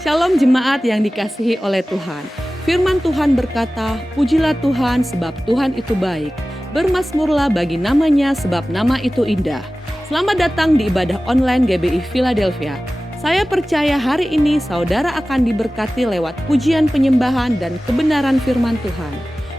Shalom jemaat yang dikasihi oleh Tuhan. Firman Tuhan berkata, pujilah Tuhan sebab Tuhan itu baik. Bermazmurlah bagi namanya sebab nama itu indah. Selamat datang di ibadah online GBI Philadelphia. Saya percaya hari ini saudara akan diberkati lewat pujian penyembahan dan kebenaran firman Tuhan.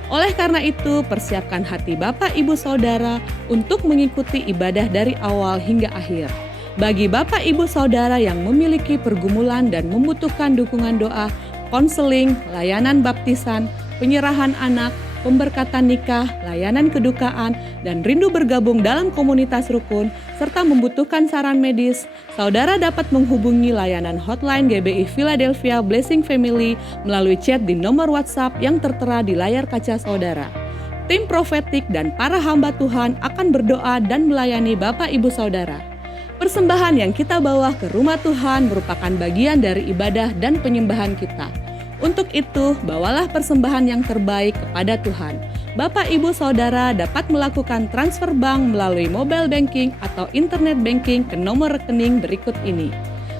Oleh karena itu, persiapkan hati Bapak Ibu Saudara untuk mengikuti ibadah dari awal hingga akhir. Bagi Bapak Ibu Saudara yang memiliki pergumulan dan membutuhkan dukungan doa, konseling, layanan baptisan, penyerahan anak, pemberkatan nikah, layanan kedukaan, dan rindu bergabung dalam komunitas rukun, serta membutuhkan saran medis, saudara dapat menghubungi layanan hotline GBI Philadelphia Blessing Family melalui chat di nomor WhatsApp yang tertera di layar kaca saudara. Tim profetik dan para hamba Tuhan akan berdoa dan melayani Bapak Ibu Saudara. Persembahan yang kita bawa ke rumah Tuhan merupakan bagian dari ibadah dan penyembahan kita. Untuk itu, bawalah persembahan yang terbaik kepada Tuhan. Bapak, Ibu, Saudara dapat melakukan transfer bank melalui mobile banking atau internet banking ke nomor rekening berikut ini.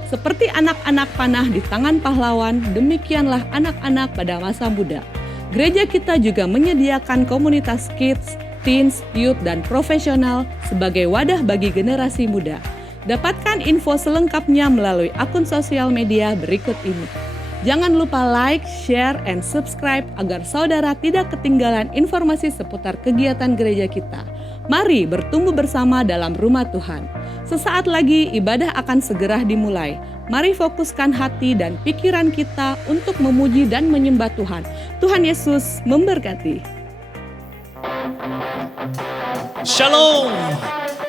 Seperti anak-anak panah di tangan pahlawan, demikianlah anak-anak pada masa muda. Gereja kita juga menyediakan komunitas kids, teens, youth, dan profesional sebagai wadah bagi generasi muda. Dapatkan info selengkapnya melalui akun sosial media berikut ini. Jangan lupa like, share, and subscribe agar saudara tidak ketinggalan informasi seputar kegiatan gereja kita. Mari bertumbuh bersama dalam rumah Tuhan. Sesaat lagi ibadah akan segera dimulai. Mari fokuskan hati dan pikiran kita untuk memuji dan menyembah Tuhan. Tuhan Yesus memberkati. Shalom.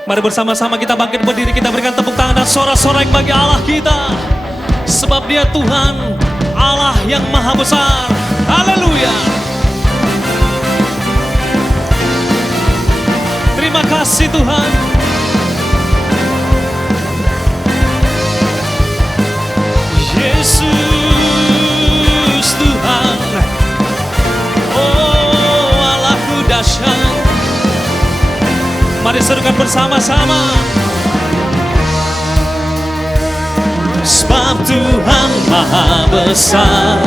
Mari bersama-sama kita bangkit berdiri, kita berikan tepuk tangan dan sorak-sorai bagi Allah kita. Sebab Dia Tuhan, Allah yang maha besar. Haleluya. Terima kasih Tuhan. Yesus Tuhan. Oh Allahku dahsyat. Mari serukan bersama-sama. Sebab Tuhan maha besar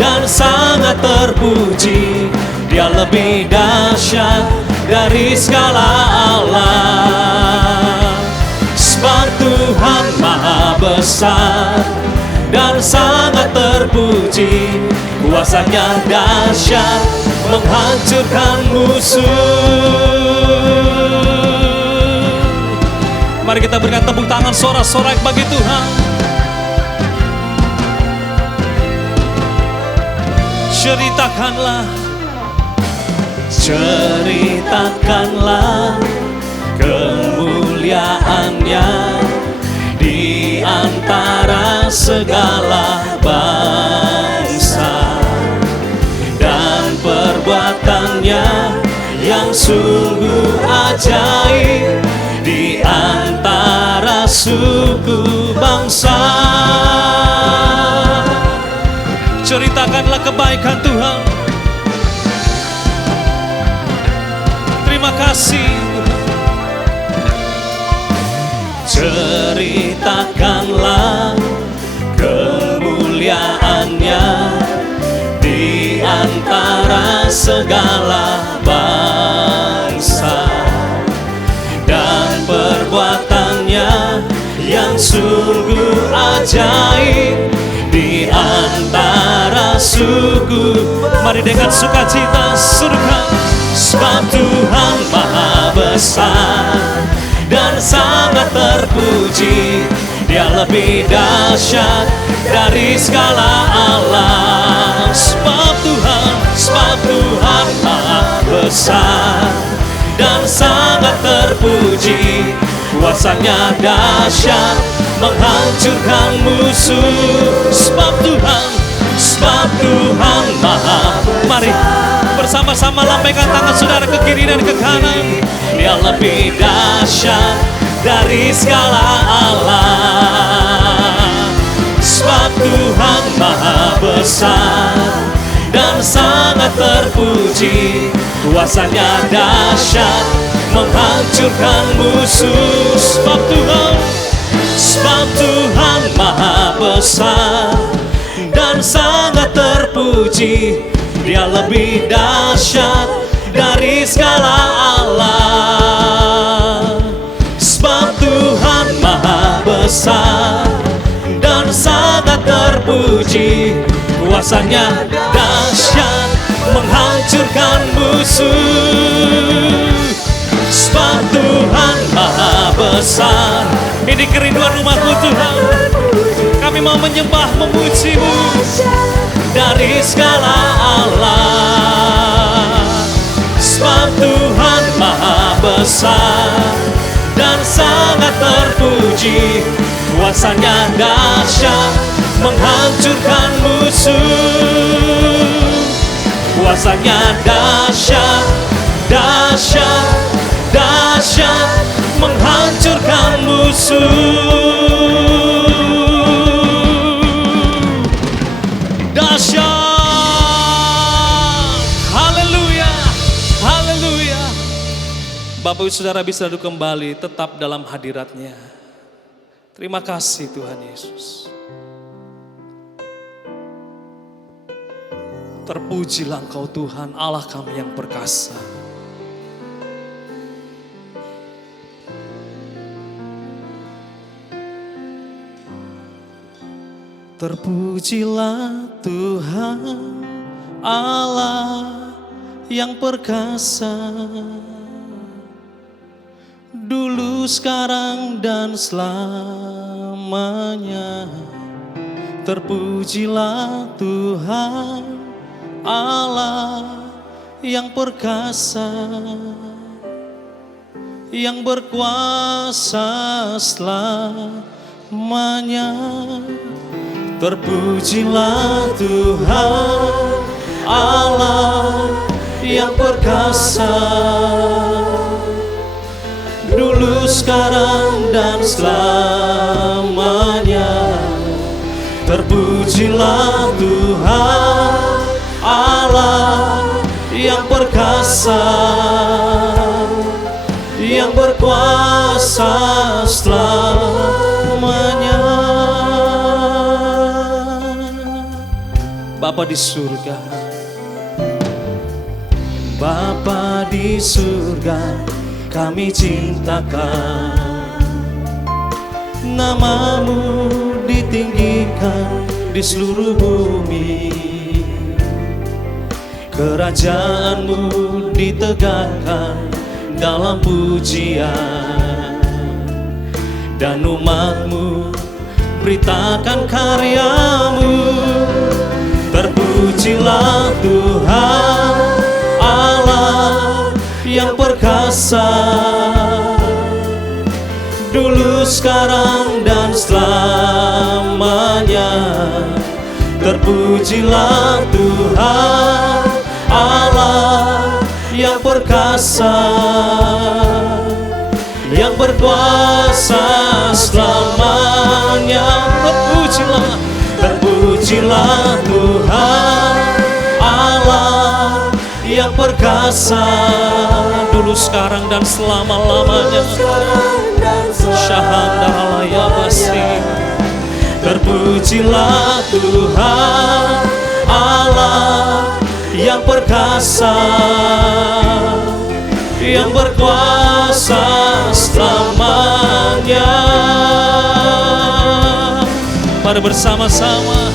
dan sangat terpuji. Dia lebih dahsyat dari segala Allah. Sebab Tuhan maha besar dan sangat terpuji. Kuasanya dahsyat menghancurkan musuh. Mari kita berikan tepuk tangan sorak-sorai bagi Tuhan. Ceritakanlah kemuliaannya di antara segala bangsa, dan perbuatannya yang sungguh ajaib di antara suku bangsa. Ceritakanlah kebaikan Tuhan. Terima kasih. Ceritakanlah kemuliaannya di antara segala bangsa, dan perbuatannya yang sungguh ajaib di antara suku. Mari dengan sukacita serukan. Sebab Tuhan maha besar dan sangat terpuji. Dia lebih dahsyat dari segala Allah. Sebab Tuhan maha besar dan sangat terpuji. Kuasanya dahsyat menghancurkan musuh. Sebab Tuhan maha. Mari bersama-sama lambaikan tangan saudara ke kiri dan ke kanan. Dia lebih dahsyat dari segala Allah. Sebab Tuhan maha besar dan sangat terpuji. Kuasanya dahsyat menghancurkan musuh. Sebab Tuhan maha besar terpuji, Dia lebih dahsyat dari segala Allah. Sebab Tuhan maha besar dan sangat terpuji, kuasanya dahsyat menghancurkan musuh. Sebab Tuhan maha besar. Ini kerinduan rumahku Tuhan, kami mau menyembah memuji-Mu dari segala Allah. Sebab Tuhan maha besar dan sangat terpuji, kuasanya dahsyat menghancurkan musuh. Kuasanya dahsyat, dahsyat, dahsyat menghancurkan musuh. Dahsyat. Haleluya. Haleluya. Bapak Ibu Saudara bisa duduk kembali tetap dalam hadirat-Nya. Terima kasih Tuhan Yesus. Terpujilah Engkau Tuhan Allah kami yang perkasa. Terpujilah Tuhan Allah yang perkasa, dulu, sekarang, dan selamanya. Terpujilah Tuhan Allah yang perkasa, yang berkuasa selamanya. Terpujilah Tuhan Allah yang perkasa, dulu, sekarang, dan selamanya. Terpujilah Tuhan Allah yang perkasa, yang berkuasa selamanya. Bapa di surga, Bapa di surga, kami cintakan nama-Mu ditinggikan di seluruh bumi. Kerajaan-Mu ditegakkan dalam pujian, dan umat-Mu beritakan karya-Mu. Terpujilah Tuhan Allah yang perkasa, dulu, sekarang, dan selamanya. Terpujilah Tuhan Allah yang perkasa, yang berkuasa selamanya. Terpujilah Tuhan Allah yang perkasa, dulu, sekarang, dan selama-lamanya. Syahanda ya basi. Terpujilah Tuhan Allah yang perkasa, yang berkuasa selamanya. Mari bersama-sama.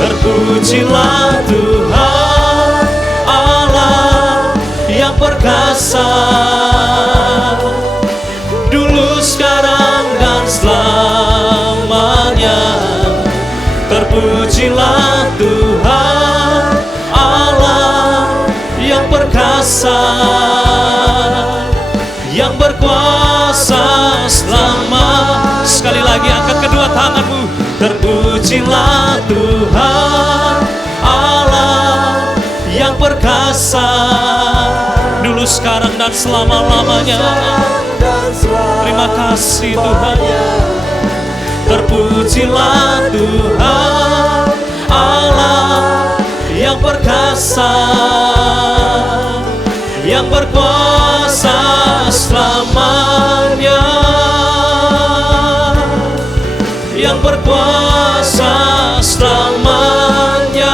Terpujilah Tuhan Allah yang perkasa, dulu, sekarang, dan selamanya. Terpujilah Tuhan Allah yang perkasa, yang berkuasa selama. Sekali lagi angkat kedua tanganmu. Terpujilah Tuhan Allah yang perkasa, dulu, sekarang, dan selama-lamanya. Terima kasih Tuhan. Terpujilah Tuhan Allah yang perkasa, yang berkuasa selamanya, yang berkuasa selamanya.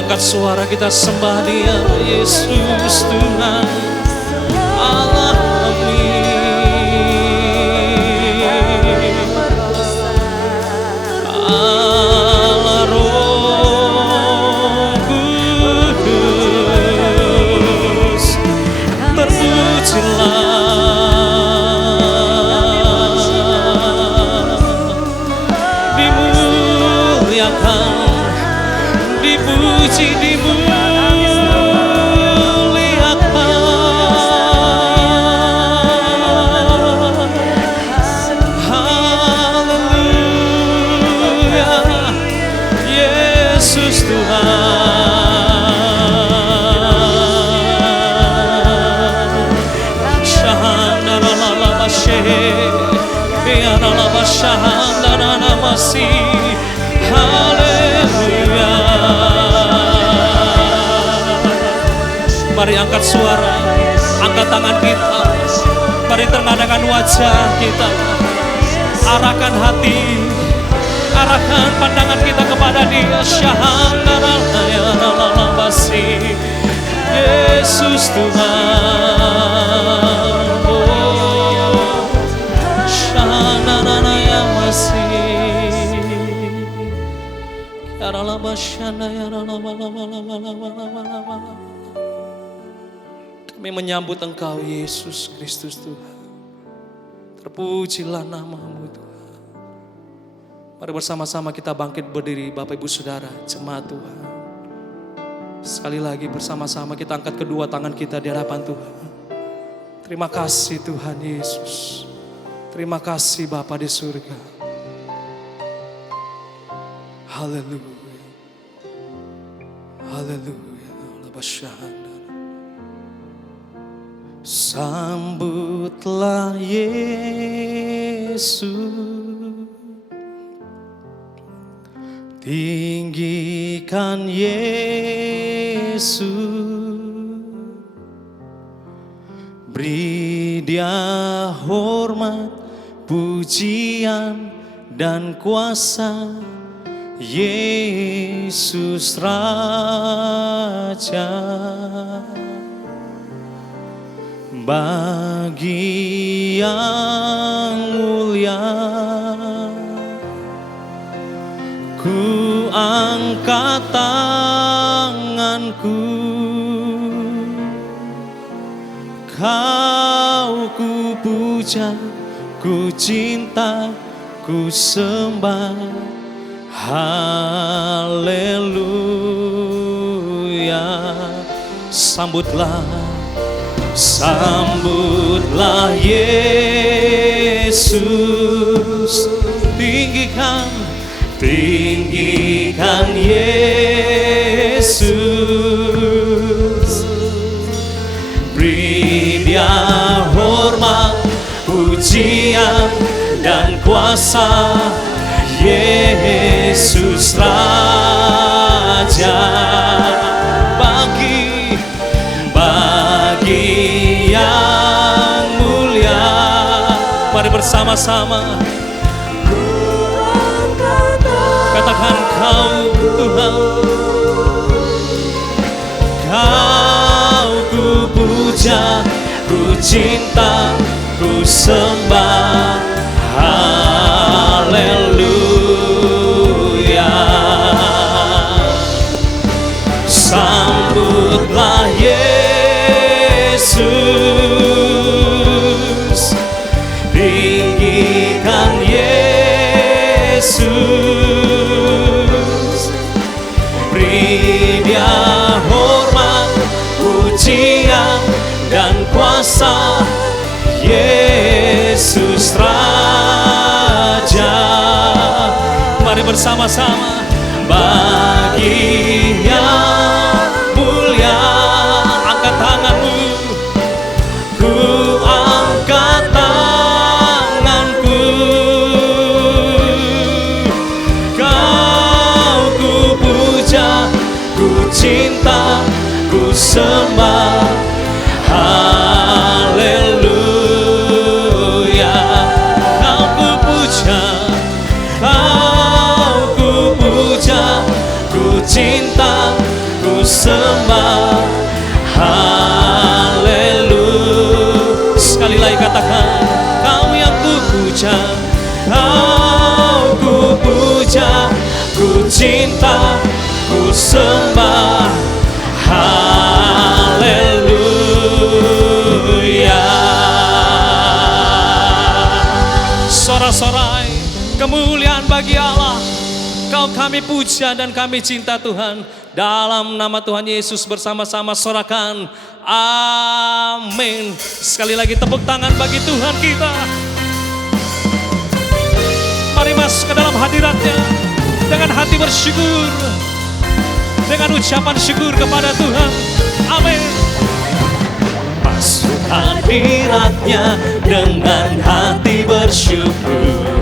angkat suara kita sembah Dia, Yesus Tuhan Allah kami. Allah Roh Kudus, terpujilah, dimuliakan, dipuji, haleluya, Yesus Tuhan. Shahanaralabashe, biaralabashahandaranamasi, haleluya. Mari angkat suara, angkat tangan kita, mari tengadahkan wajah kita, arahkan hati, arahkan pandangan kita kepada Dia. Shahanaralabasi, Yesus Tuhan. Oh, Shahanaralabasi, kami menyambut Engkau Yesus Kristus Tuhan. Terpujilah nama-Mu Tuhan. Mari bersama-sama kita bangkit berdiri, Bapak Ibu Saudara, jemaat Tuhan. Sekali lagi bersama-sama kita angkat kedua tangan kita di hadapan Tuhan. Terima kasih Tuhan Yesus. Terima kasih Bapa di surga. Haleluya. Haleluya. Sambutlah Yesus, tinggikan Yesus, beri Dia hormat, pujian dan kuasa. Yesus Raja, bagi yang mulia ku angkat tanganku, Kau ku puja, ku cinta, ku sembah. Haleluya. Sambutlah, sambutlah Yesus, tinggikan, tinggikan Yesus, beri Dia hormat, pujian dan kuasa. Yesus Raja, bagi yang mulia. Mari bersama-sama katakan, Kau Tuhan, Kau ku puja, ku cinta, ku sembah. Haleluya. Sambutlah Yesus, tinggikan Yesus, beri Dia hormat, pujian dan kuasa. Yesus Raja, mari bersama-sama. Bagi yang mulia, angkat tanganmu, ku angkat tanganku, Kau ku puja, ku cinta, ku sembah. Haleluya. Kau ku puja, Kau ku puja, ku cinta, sembah. Haleluya. Sekali lagi katakan, Kau yang ku puja, Kau ku puja, ku cinta, ku sembah. Haleluya. Sorak-sorai kemuliaan bagi Allah. Kau kami puja dan kami cinta Tuhan. Dalam nama Tuhan Yesus bersama-sama sorakan amin. Sekali lagi tepuk tangan bagi Tuhan kita. Mari masuk ke dalam hadiratnya dengan hati bersyukur, dengan ucapan syukur kepada Tuhan. Amin. Masuk hadiratnya dengan hati bersyukur,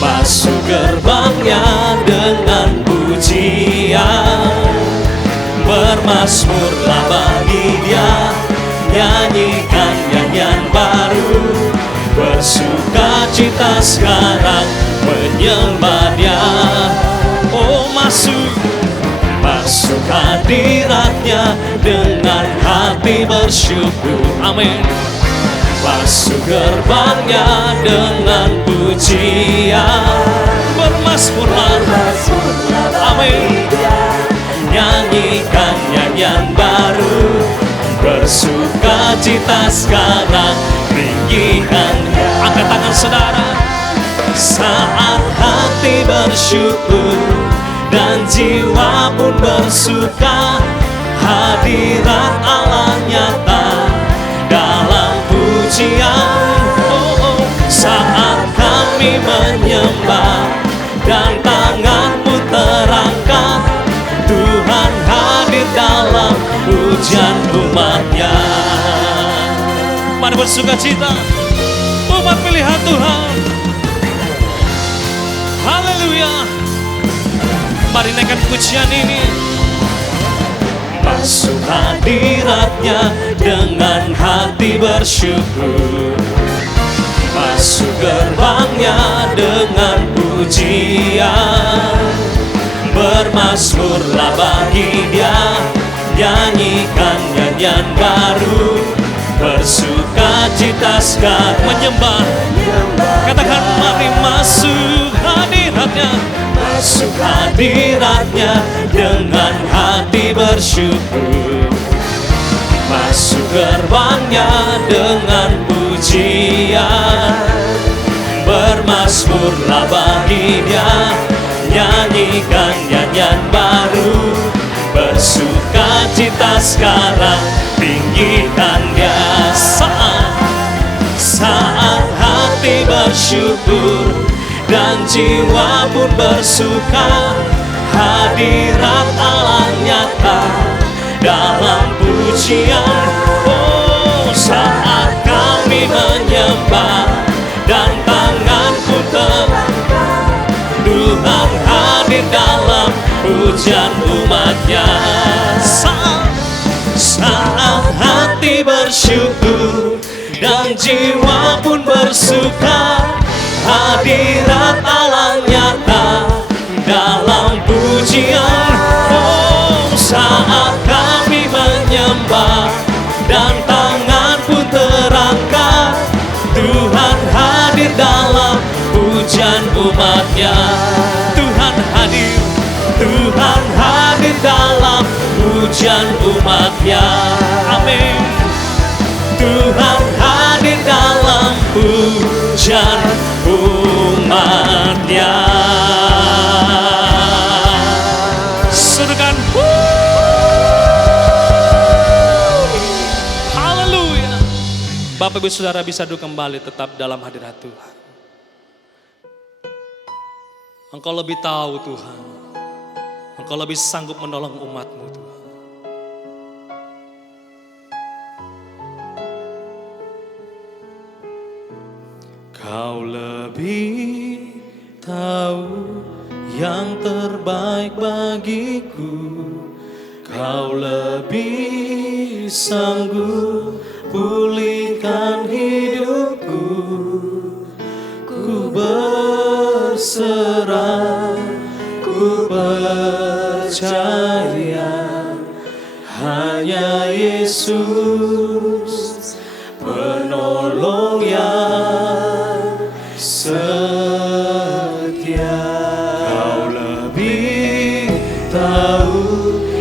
masuk gerbangnya dengan pujian. Bermasmurlah bagi Dia, nyanyikan nyanyian baru, bersuka cita sekarang menyembah Dia. Oh masuk hadiratnya dengan hati bersyukur. Amin. Masuk gerbangnya dengan pujian. Bermasmurlah, amin. Nyanyikan nyanyian baru, bersuka cita sekarang, tinggikan. Angkat tangan saudara. Saat hati bersyukur dan jiwa pun bersuka, hadirat Allah nyata dalam pujian. Oh, saat kami menyembah dan tanganmu terangkat, Tuhan hadir dalam pujian umatnya. Mari bersuka cita, umat pilihan Tuhan. Haleluya. Mari naikkan pujian ini. Masuk hadiratnya dengan hati bersyukur, masuk gerbangnya dengan pujian. Bermasmurlah bagi Dia, nyanyikan nyanyian baru, bersuka cita sekarang menyembah. Katakan mari masuk hadiratnya, masuk hadiratnya dengan hati bersyukur, masuk gerbangnya dengan pujian. Bermasmurlah bagi Dia, nyanyikan nyanyian baru, bersuka cita sekarang, tinggikan Dia. Saat hati bersyukur dan jiwa pun bersuka, hadirat Allah nyata dalam pujian. Oh, saat kami menyembah dan tangan pun terangkat, Tuhan hadir dalam pujian umatnya. Saat hati bersyukur dan jiwa pun bersuka, hadirat Allah nyata dalam pujian. Oh, saat kami menyembah dan tangan pun terangkat, Tuhan hadir dalam pujian umatnya. Tuhan hadir, Tuhan hadir dalam pujian umatnya. Amin. Tuhan hadir dalam pujian umatnya. Serukan haleluya. Bapak Ibu Saudara bisa duduk kembali tetap dalam hadirat Tuhan. Engkau lebih tahu Tuhan, Engkau lebih sanggup menolong umat-Mu Tuhan. Kau lebih tahu yang terbaik bagiku, Kau lebih sanggup pulihkan hidupku. Ku berserah, ku percaya Yesus, penolong yang setia. Kau lebih tahu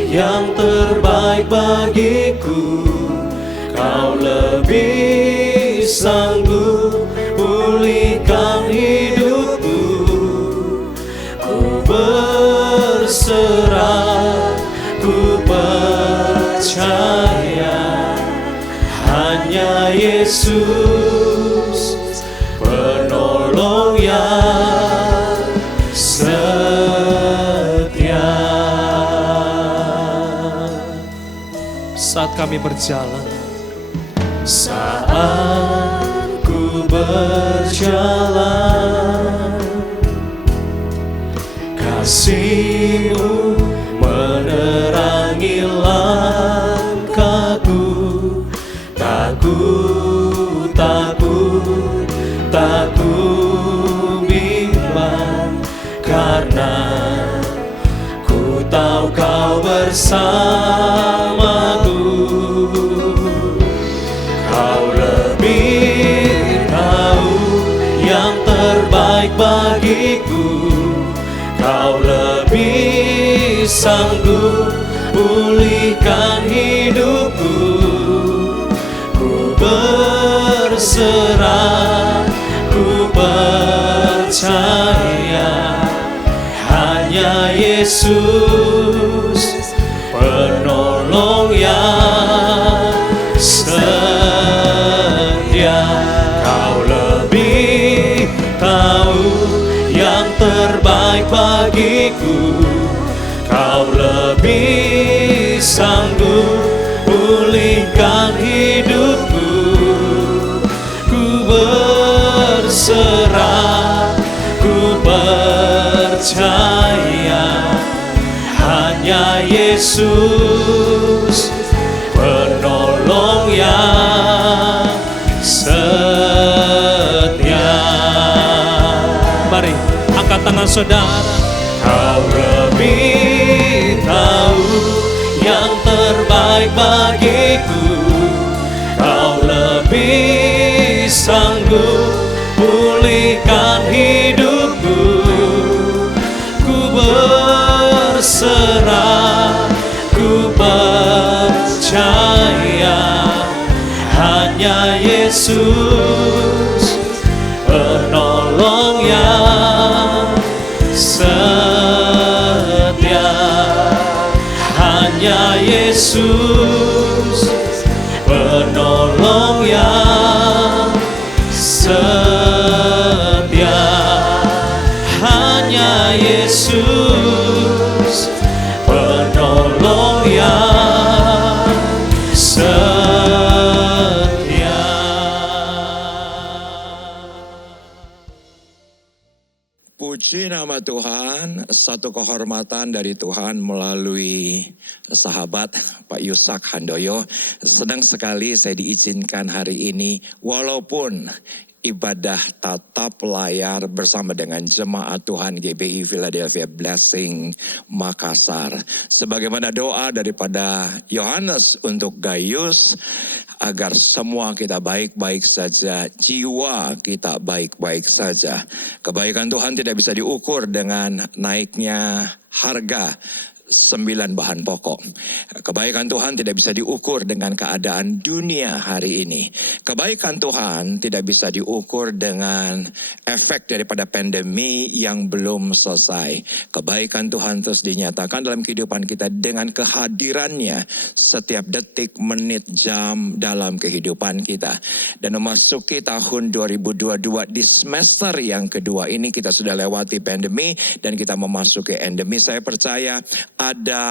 yang terbaik bagiku, Kau lebih sanggup pulihkan hidupku. Ku berserah, ku percaya, hanya Yesus penolong yang setia. Saat kami berjalan, saat ku berjalan, kasih-Mu menerangi langkahku. Tak ku bimbang, karena ku tahu Kau bersamaku. Kau lebih tahu yang terbaik bagiku, Kau lebih sanggup pulihkan hidupku. Ku berserah, ku percaya, hanya Yesus penolong yang setia. Kau lebih tahu yang terbaik bagiku, Kau lebih sanggup pulihkan hidupku. Ku berserah, ku percaya, hanya Yesus penolong yang setia. Mari angkat tangan saudara. Kau lebih tahu yang terbaik bagiku, Kau lebih sanggup pulihkan hidupku. Ku berserah, ku percaya, hanya Yesus penolong yang setia. Hanya Yesus penolong yang setia. Hanya Yesus penolong yang setia. Puji nama Tuhan, satu kehormatan dari Tuhan melalui sahabat Pak Yusak Handoyo. Senang sekali saya diizinkan hari ini, walaupun ibadah tatap layar bersama dengan jemaat Tuhan GBI Philadelphia Blessing Makassar. Sebagaimana doa daripada Yohanes untuk Gaius, agar semua kita baik-baik saja, jiwa kita baik-baik saja. Kebaikan Tuhan tidak bisa diukur dengan naiknya harga 9 bahan pokok. Kebaikan Tuhan tidak bisa diukur dengan keadaan dunia hari ini. Kebaikan Tuhan tidak bisa diukur dengan efek daripada pandemi yang belum selesai. Kebaikan Tuhan terus dinyatakan dalam kehidupan kita dengan kehadirannya setiap detik, menit, jam dalam kehidupan kita. Dan memasuki tahun 2022 di semester yang kedua ini kita sudah lewati pandemi dan kita memasuki endemi. Saya percaya ada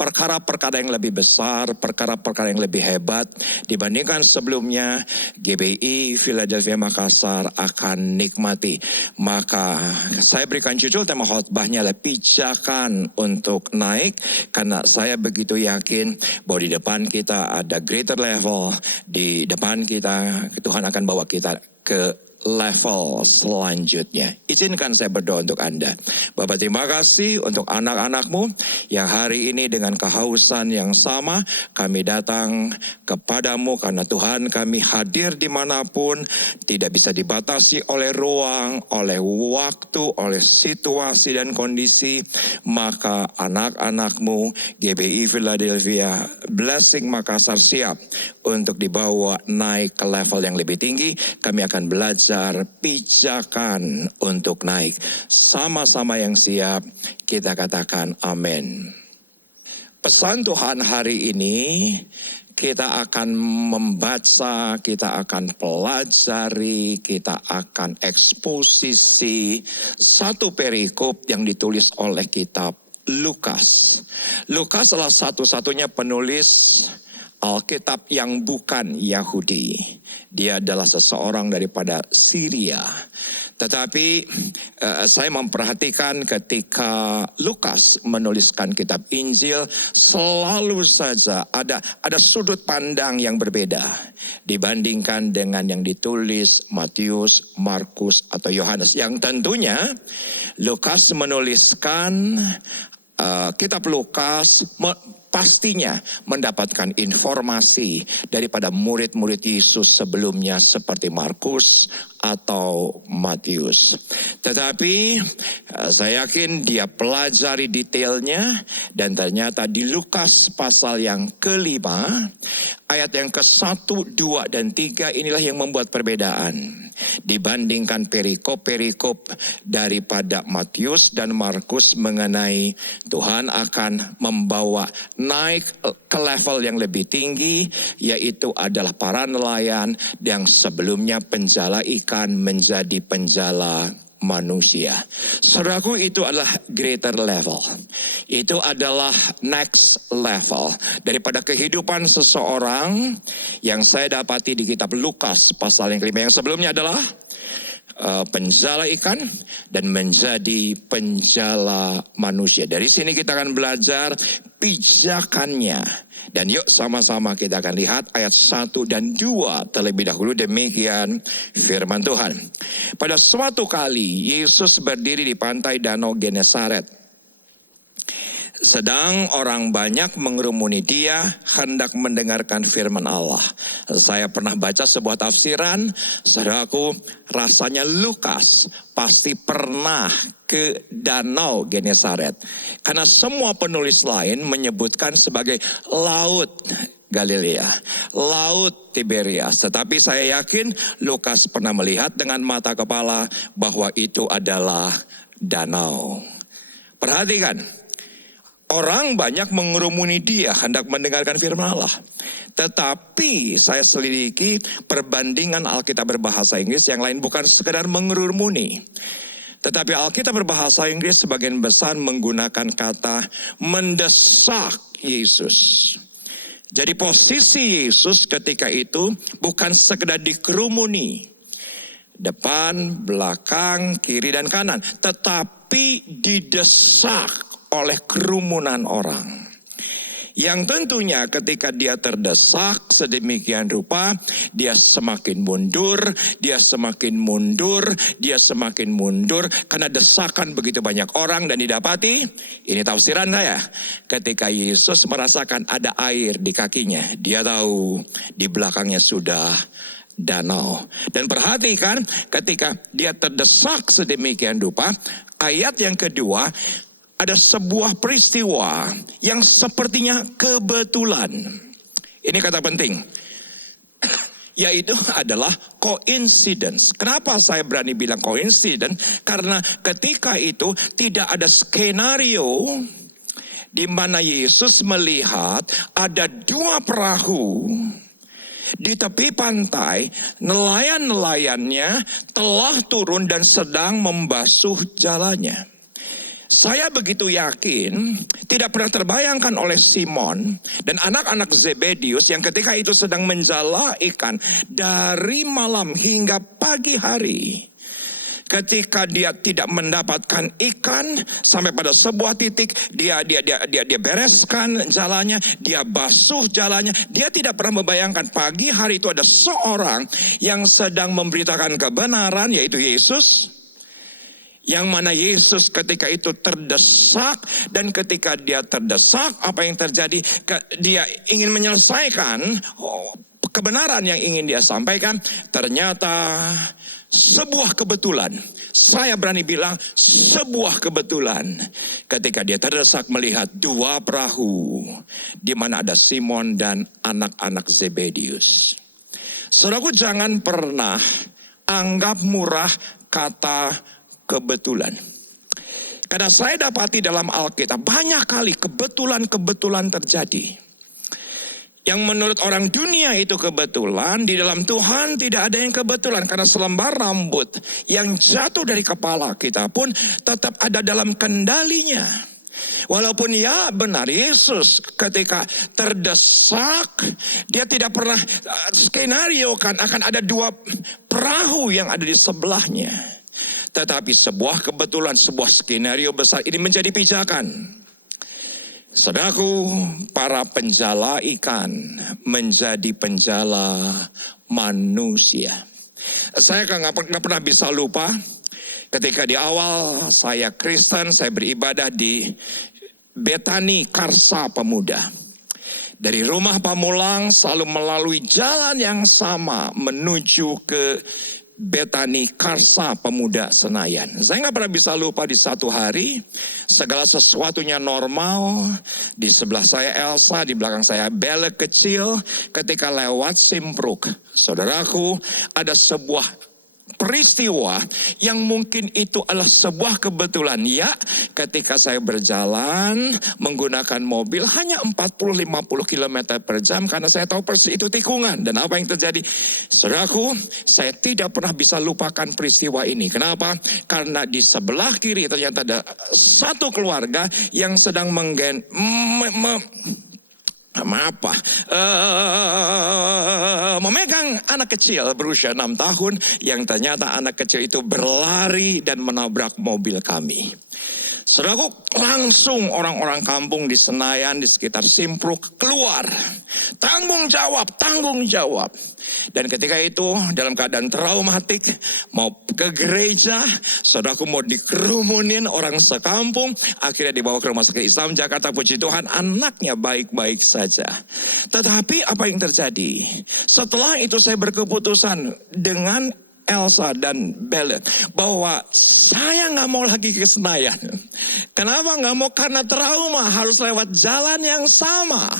perkara-perkara yang lebih besar, perkara-perkara yang lebih hebat dibandingkan sebelumnya GBI Philadelphia Makassar akan nikmati. Maka saya berikan judul tema khotbahnya adalah pijakan untuk naik, karena saya begitu yakin bahwa di depan kita ada greater level, di depan kita Tuhan akan bawa kita ke level selanjutnya. Izinkan saya berdoa untuk Anda. Bapak, terima kasih untuk anak-anak-Mu yang hari ini dengan kehausan yang sama kami datang kepadamu karena Tuhan kami hadir dimanapun, tidak bisa dibatasi oleh ruang, oleh waktu, oleh situasi dan kondisi. Maka anak-anak-Mu GBI Philadelphia Blessing Makassar siap untuk dibawa naik ke level yang lebih tinggi. Kami akan belajar pijakan untuk naik. Sama-sama yang siap, kita katakan amin. Pesan Tuhan hari ini, kita akan membaca, kita akan pelajari, kita akan eksposisi satu perikop yang ditulis oleh kitab Lukas. Lukas adalah satu-satunya penulis Alkitab yang bukan Yahudi. Dia adalah seseorang daripada Syria. Tetapi saya memperhatikan ketika Lukas menuliskan kitab Injil, selalu saja ada sudut pandang yang berbeda dibandingkan dengan yang ditulis Matius, Markus, atau Yohanes. Yang tentunya Lukas menuliskan kitab Lukas pastinya mendapatkan informasi daripada murid-murid Yesus sebelumnya seperti Markus atau Matius. Tetapi saya yakin dia pelajari detailnya dan ternyata di Lukas pasal yang ke-5 ayat yang ke-1, 2, dan 3 inilah yang membuat perbedaan dibandingkan perikop-perikop daripada Matius dan Markus mengenai Tuhan akan membawa naik ke level yang lebih tinggi, yaitu adalah para nelayan yang sebelumnya penjala ikan menjadi penjala manusia. Saudaraku, itu adalah greater level. Itu adalah next level daripada kehidupan seseorang yang saya dapati di kitab Lukas pasal yang ke-5. Yang sebelumnya adalah penjala ikan dan menjadi penjala manusia. Dari sini kita akan belajar pijakannya. Dan yuk sama-sama kita akan lihat ayat 1 dan 2 terlebih dahulu. Demikian firman Tuhan. Pada suatu kali Yesus berdiri di pantai Danau Genesaret. Sedang orang banyak mengerumuni dia hendak mendengarkan firman Allah. Saya pernah baca sebuah tafsiran, saudaraku, rasanya Lukas pasti pernah ke Danau Genesaret. Karena semua penulis lain menyebutkan sebagai laut Galilea, laut Tiberias. Tetapi saya yakin Lukas pernah melihat dengan mata kepala bahwa itu adalah danau. Perhatikan. Orang banyak mengerumuni dia hendak mendengarkan firman Allah. Tetapi saya selidiki perbandingan Alkitab berbahasa Inggris yang lain bukan sekedar mengerumuni. Tetapi Alkitab berbahasa Inggris sebagian besar menggunakan kata mendesak Yesus. Jadi posisi Yesus ketika itu bukan sekedar dikerumuni. Depan, belakang, kiri dan kanan. Tetapi didesak oleh kerumunan orang. Yang tentunya ketika dia terdesak sedemikian rupa, dia semakin mundur, dia semakin mundur, dia semakin mundur. Karena desakan begitu banyak orang dan didapati, ini tafsiran saya. Ketika Yesus merasakan ada air di kakinya, dia tahu di belakangnya sudah danau. Dan perhatikan ketika dia terdesak sedemikian rupa, ayat yang kedua, ada sebuah peristiwa yang sepertinya kebetulan. Ini kata penting. Yaitu adalah coincidence. Kenapa saya berani bilang coincidence? Karena ketika itu tidak ada skenario di mana Yesus melihat ada dua perahu di tepi pantai, nelayan-nelayannya telah turun dan sedang membasuh jalannya. Saya begitu yakin, tidak pernah terbayangkan oleh Simon dan anak-anak Zebedius yang ketika itu sedang menjala ikan dari malam hingga pagi hari. Ketika dia tidak mendapatkan ikan, sampai pada sebuah titik dia bereskan jalannya, dia basuh jalannya. Dia tidak pernah membayangkan pagi hari itu ada seorang yang sedang memberitakan kebenaran, yaitu Yesus. Yang mana Yesus ketika itu terdesak, dan ketika dia terdesak, apa yang terjadi? Dia ingin menyelesaikan kebenaran yang ingin dia sampaikan. Ternyata sebuah kebetulan, saya berani bilang sebuah kebetulan, ketika dia terdesak melihat dua perahu di mana ada Simon dan anak-anak Zebedius. Saudaraku, jangan pernah anggap murah kata kebetulan. Karena saya dapati dalam Alkitab banyak kali kebetulan-kebetulan terjadi. Yang menurut orang dunia itu kebetulan, di dalam Tuhan tidak ada yang kebetulan. Karena selembar rambut yang jatuh dari kepala kita pun tetap ada dalam kendalinya. Walaupun ya benar, Yesus ketika terdesak, dia tidak pernah skenario kan akan ada dua perahu yang ada di sebelahnya. Tetapi sebuah kebetulan, sebuah skenario besar ini menjadi pijakan. Saudaraku, para penjala ikan menjadi penjala manusia. Saya nggak pernah bisa lupa ketika di awal saya Kristen, saya beribadah di Betani Karsa Pemuda. Dari rumah Pamulang selalu melalui jalan yang sama menuju ke Betani Karsa Pemuda Senayan. Saya nggak pernah bisa lupa di satu hari, segala sesuatunya normal. Di sebelah saya Elsa, di belakang saya Bella kecil. Ketika lewat Simpruk, saudaraku, ada sebuah peristiwa yang mungkin itu adalah sebuah kebetulan. Ya, ketika saya berjalan menggunakan mobil hanya 40-50 km per jam karena saya tahu persis itu tikungan. Dan apa yang terjadi? Saudaraku, saya tidak pernah bisa lupakan peristiwa ini. Kenapa? Karena di sebelah kiri ternyata ada satu keluarga yang sedang memegang anak kecil berusia 6 tahun yang ternyata anak kecil itu berlari dan menabrak mobil kami. Saudaraku, langsung orang-orang kampung di Senayan, di sekitar Simpruk keluar. Tanggung jawab. Dan ketika itu dalam keadaan traumatik, mau ke gereja, saudaraku mau dikerumunin orang sekampung, akhirnya dibawa ke Rumah Sakit Islam Jakarta. Puji Tuhan, anaknya baik-baik saja. Tetapi apa yang terjadi? Setelah itu saya berkeputusan dengan Elsa dan Bella bahwa saya nggak mau lagi ke Senayan. Kenapa nggak mau? Karena trauma, harus lewat jalan yang sama.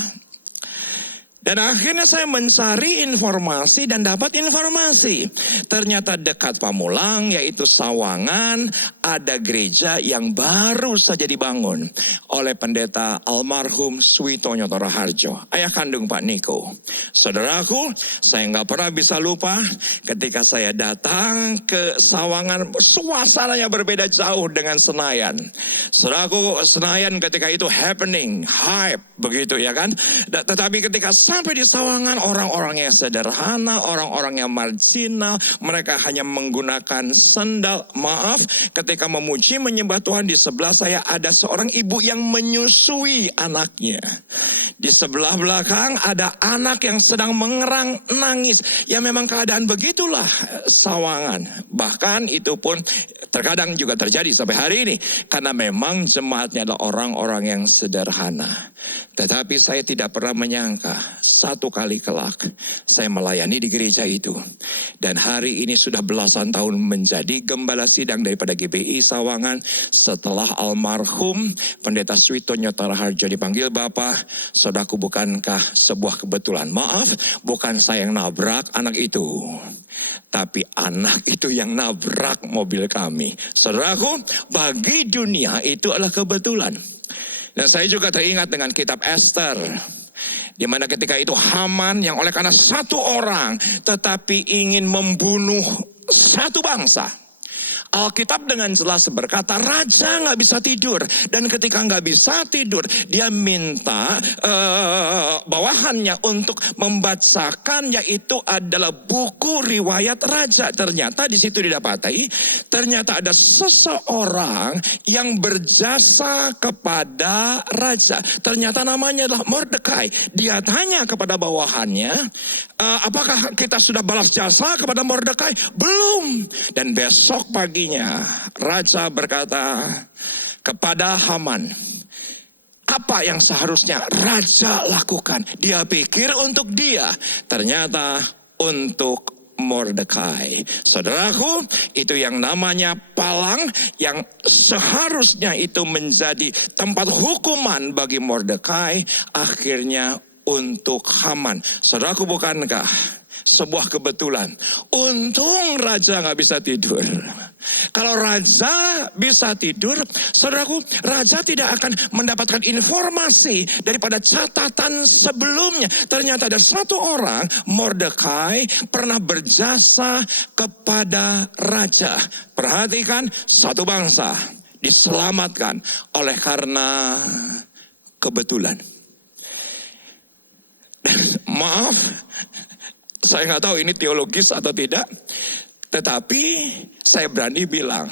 Dan akhirnya saya mencari informasi dan dapat informasi. Ternyata dekat Pamulang, yaitu Sawangan, ada gereja yang baru saja dibangun oleh pendeta almarhum Suwito Nyotoro Harjo, ayah kandung Pak Niko. Saudaraku, saya nggak pernah bisa lupa ketika saya datang ke Sawangan, suasananya berbeda jauh dengan Senayan. Saudaraku, Senayan ketika itu happening, hype, begitu ya kan. Tetapi ketika sampai di Sawangan, orang-orang yang sederhana, orang-orang yang marginal, mereka hanya menggunakan sendal. Maaf, ketika memuji menyembah Tuhan, di sebelah saya ada seorang ibu yang menyusui anaknya. Di sebelah belakang ada anak yang sedang mengerang nangis. Ya memang keadaan begitulah Sawangan. Bahkan itu pun terkadang juga terjadi sampai hari ini. Karena memang jemaatnya adalah orang-orang yang sederhana. Tetapi saya tidak pernah menyangka satu kali kelak saya melayani di gereja itu. Dan hari ini sudah belasan tahun menjadi gembala sidang daripada GBI Sawangan. Setelah almarhum Pendeta Suwito Nyotoro Harjo dipanggil Bapak, saudaraku, bukankah sebuah kebetulan? Maaf, bukan saya yang nabrak anak itu, tapi anak itu yang nabrak mobil kami. Saudaraku, bagi dunia itu adalah kebetulan. Dan saya juga teringat dengan kitab Esther, di mana ketika itu Haman yang oleh karena satu orang tetapi ingin membunuh satu bangsa. Alkitab dengan jelas berkata raja nggak bisa tidur. Dan ketika nggak bisa tidur, dia minta bawahannya untuk membacakan, yaitu adalah buku riwayat raja. Ternyata di situ didapati, ternyata ada seseorang yang berjasa kepada raja. Ternyata namanya adalah Mordekai. Dia tanya kepada bawahannya, apakah kita sudah balas jasa kepada Mordekai? Belum. Dan besok paginya raja berkata kepada Haman, apa yang seharusnya raja lakukan? Dia pikir untuk dia, ternyata untuk Mordekai. Saudaraku, itu yang namanya palang, yang seharusnya itu menjadi tempat hukuman bagi Mordekai, akhirnya untuk Haman. Saudaraku, bukankah sebuah kebetulan? Untung raja nggak bisa tidur. Kalau raja bisa tidur, saudaraku, raja tidak akan mendapatkan informasi daripada catatan sebelumnya. Ternyata ada satu orang, Mordekai, pernah berjasa kepada raja. Perhatikan, satu bangsa diselamatkan oleh karena kebetulan. Maaf, saya nggak tahu ini teologis atau tidak, tetapi saya berani bilang,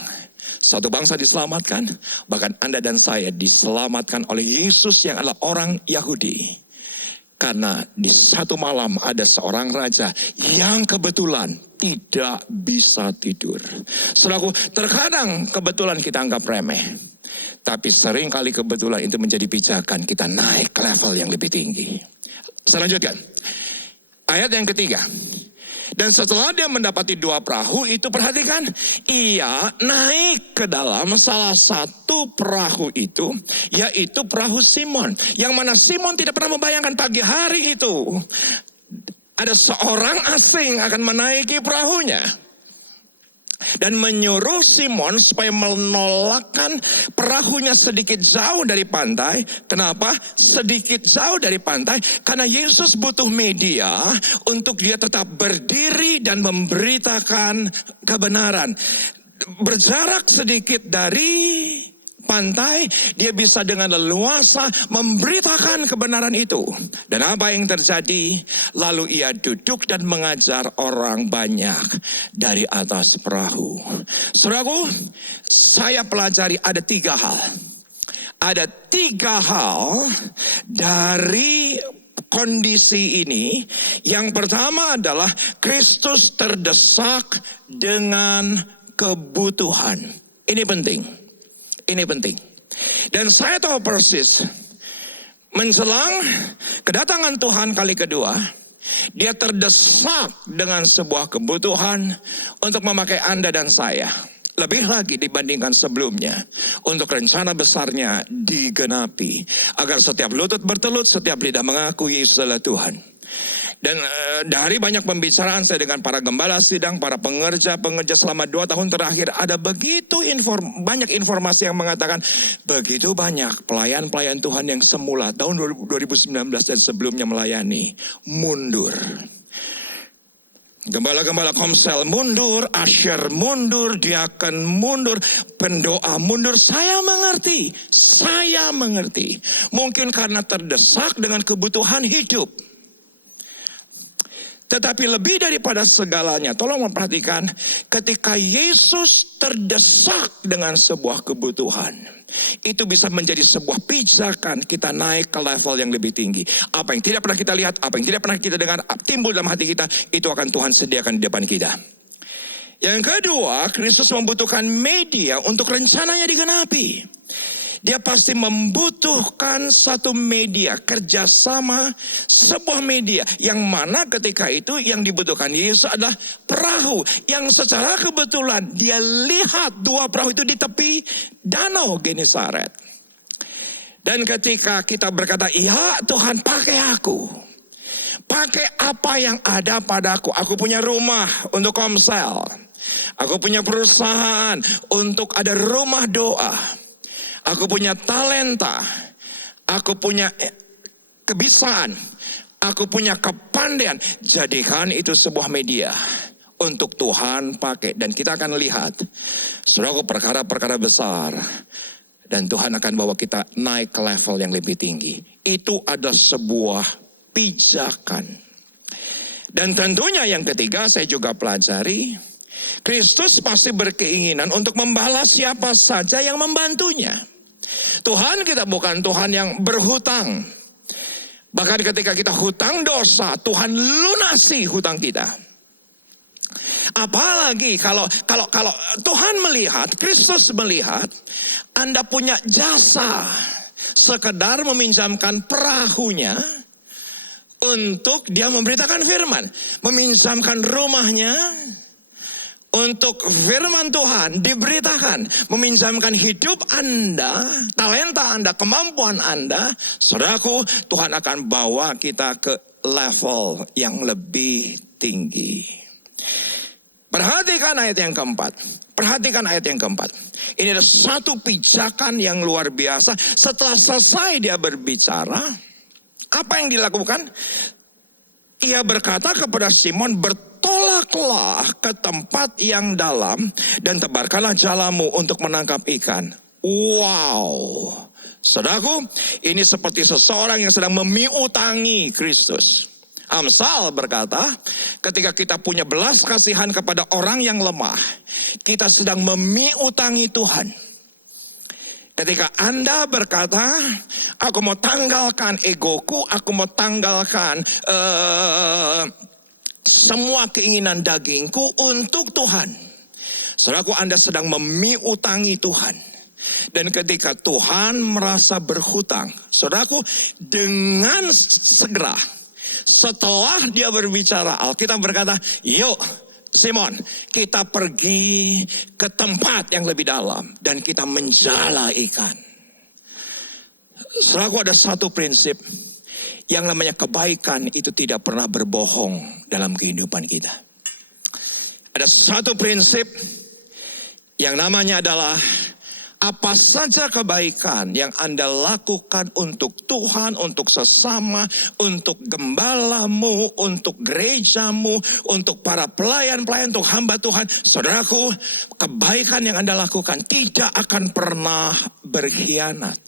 satu bangsa diselamatkan, bahkan Anda dan saya diselamatkan oleh Yesus yang adalah orang Yahudi. Karena di satu malam ada seorang raja yang kebetulan tidak bisa tidur. Saudaraku, terkadang kebetulan kita anggap remeh, tapi seringkali kebetulan itu menjadi pijakan kita naik ke level yang lebih tinggi. Saya lanjutkan. Ayat yang ketiga. Dan setelah dia mendapati 2 perahu itu, perhatikan, ia naik ke dalam salah satu perahu itu, yaitu perahu Simon. Yang mana Simon tidak pernah membayangkan pagi hari itu ada seorang asing akan menaiki perahunya. Dan menyuruh Simon supaya menolakkan perahunya sedikit jauh dari pantai. Kenapa? Sedikit jauh dari pantai. Karena Yesus butuh media untuk dia tetap berdiri dan memberitakan kebenaran. Berjarak sedikit dari pantai, dia bisa dengan leluasa memberitakan kebenaran itu. Dan apa yang terjadi? Lalu ia duduk dan mengajar orang banyak dari atas perahu. Saudaraku, saya pelajari ada 3 hal. Ada 3 hal dari kondisi ini. Yang pertama adalah Kristus terdesak dengan kebutuhan. Ini penting. Ini penting. Dan saya tahu persis, menjelang kedatangan Tuhan kali kedua, dia terdesak dengan sebuah kebutuhan untuk memakai Anda dan saya. Lebih lagi dibandingkan sebelumnya, untuk rencana besarnya digenapi. Agar setiap lutut bertelut, setiap lidah mengaku Yesus adalah Tuhan. Dan dari banyak pembicaraan saya dengan para gembala sidang, para pengerja selama 2 tahun terakhir, ada begitu banyak informasi yang mengatakan begitu banyak pelayan-pelayan Tuhan yang semula tahun 2019 dan sebelumnya melayani mundur. Gembala-gembala Komsel mundur, Asher mundur, diaken mundur, pendoa mundur. Saya mengerti. Mungkin karena terdesak dengan kebutuhan hidup. Tetapi lebih daripada segalanya, tolong memperhatikan, ketika Yesus terdesak dengan sebuah kebutuhan, itu bisa menjadi sebuah pijakan kita naik ke level yang lebih tinggi. Apa yang tidak pernah kita lihat, apa yang tidak pernah kita dengar, timbul dalam hati kita, itu akan Tuhan sediakan di depan kita. Yang kedua, Kristus membutuhkan media untuk rencananya digenapi. Dia pasti membutuhkan satu media, kerjasama, sebuah media. Yang mana ketika itu yang dibutuhkan Yesus adalah perahu. Yang secara kebetulan dia lihat 2 perahu itu di tepi danau Genesaret. Dan ketika kita berkata, ya Tuhan pakai aku. Pakai apa yang ada padaku. Aku punya rumah untuk Komsel. Aku punya perusahaan untuk ada rumah doa. Aku punya talenta, aku punya kebisaan, aku punya kepandaian. Jadikan itu sebuah media untuk Tuhan pakai. Dan kita akan lihat, saudaraku, perkara-perkara besar. Dan Tuhan akan bawa kita naik ke level yang lebih tinggi. Itu ada sebuah pijakan. Dan tentunya yang ketiga saya juga pelajari, Kristus pasti berkeinginan untuk membalas siapa saja yang membantunya. Tuhan kita bukan Tuhan yang berhutang. Bahkan ketika kita hutang dosa, Tuhan lunasi hutang kita. Apalagi kalau Tuhan melihat, Kristus melihat, Anda punya jasa sekedar meminjamkan perahunya untuk dia memberitakan firman, meminjamkan rumahnya untuk firman Tuhan diberitakan, meminjamkan hidup Anda, talenta Anda, kemampuan Anda. Saudaraku, Tuhan akan bawa kita ke level yang lebih tinggi. Perhatikan ayat yang keempat. Perhatikan ayat yang keempat. Ini ada satu pijakan yang luar biasa. Setelah selesai dia berbicara, apa yang dilakukan? Ia berkata kepada Simon, bertolaklah ke tempat yang dalam dan tebarkanlah jalamu untuk menangkap ikan. Wow. Saudaraku, ini seperti seseorang yang sedang memiutangi Kristus. Amsal berkata, ketika kita punya belas kasihan kepada orang yang lemah, kita sedang memiutangi Tuhan. Ketika Anda berkata, aku mau tanggalkan egoku, aku mau tanggalkan semua keinginan dagingku untuk Tuhan. Saudaraku, Anda sedang memiutangi Tuhan. Dan ketika Tuhan merasa berhutang, saudaraku, dengan segera, setelah dia berbicara, Alkitab berkata, yuk Simon, kita pergi ke tempat yang lebih dalam dan kita menjala ikan. Saudaraku, ada satu prinsip yang namanya kebaikan itu tidak pernah berbohong dalam kehidupan kita. Ada satu prinsip yang namanya adalah apa saja kebaikan yang Anda lakukan untuk Tuhan, untuk sesama, untuk gembalamu, untuk gerejamu, untuk para pelayan-pelayan, untuk hamba Tuhan. Saudaraku, kebaikan yang Anda lakukan tidak akan pernah berkhianat.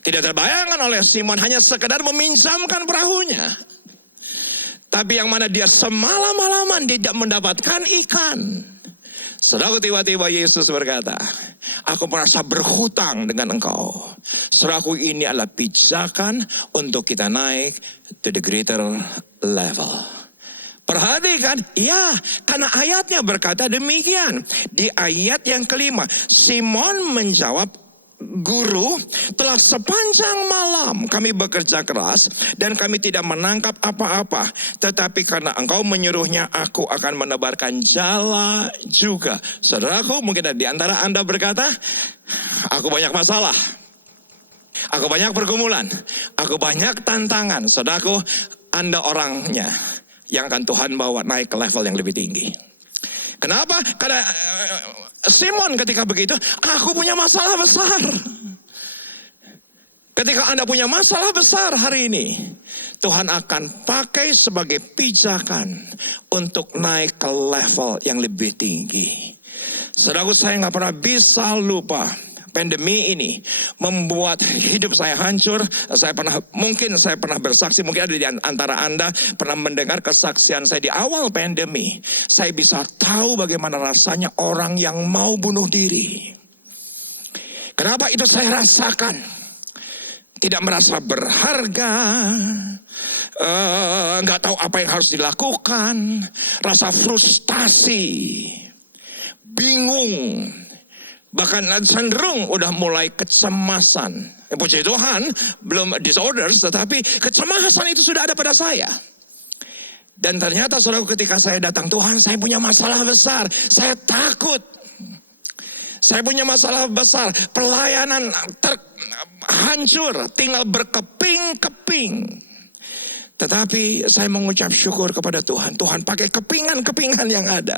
Tidak terbayangkan oleh Simon hanya sekedar meminjamkan perahunya. Tapi yang mana dia semalam-malaman tidak mendapatkan ikan. Saudaraku, tiba-tiba Yesus berkata, aku merasa berhutang dengan engkau. Saudaraku, ini adalah pijakan untuk kita naik to the greater level. Perhatikan, ya, karena ayatnya berkata demikian. Di ayat yang kelima, Simon menjawab, Guru, telah sepanjang malam kami bekerja keras dan kami tidak menangkap apa-apa. Tetapi karena engkau menyuruhnya, aku akan menebarkan jala juga. Saudaraku, mungkin ada di antara Anda berkata, aku banyak masalah, aku banyak pergumulan, aku banyak tantangan. Saudaraku, Anda orangnya yang akan Tuhan bawa naik ke level yang lebih tinggi. Kenapa? Karena Simon ketika begitu, aku punya masalah besar. Ketika Anda punya masalah besar hari ini, Tuhan akan pakai sebagai pijakan untuk naik ke level yang lebih tinggi. Saudaraku, saya gak pernah bisa lupa. Pandemi ini membuat hidup saya hancur. Mungkin saya pernah bersaksi, mungkin ada di antara Anda pernah mendengar kesaksian saya di awal pandemi. Saya bisa tahu bagaimana rasanya orang yang mau bunuh diri. Kenapa itu saya rasakan? Tidak merasa berharga, nggak tahu apa yang harus dilakukan, rasa frustasi, bingung. Bahkan cenderung udah mulai kecemasan. Puji Tuhan, belum disorders, tetapi kecemasan itu sudah ada pada saya. Dan ternyata saudara, ketika saya datang, Tuhan, saya punya masalah besar. Saya takut. Saya punya masalah besar. Pelayanan hancur, tinggal berkeping-keping. Tetapi saya mengucap syukur kepada Tuhan. Tuhan pakai kepingan-kepingan yang ada.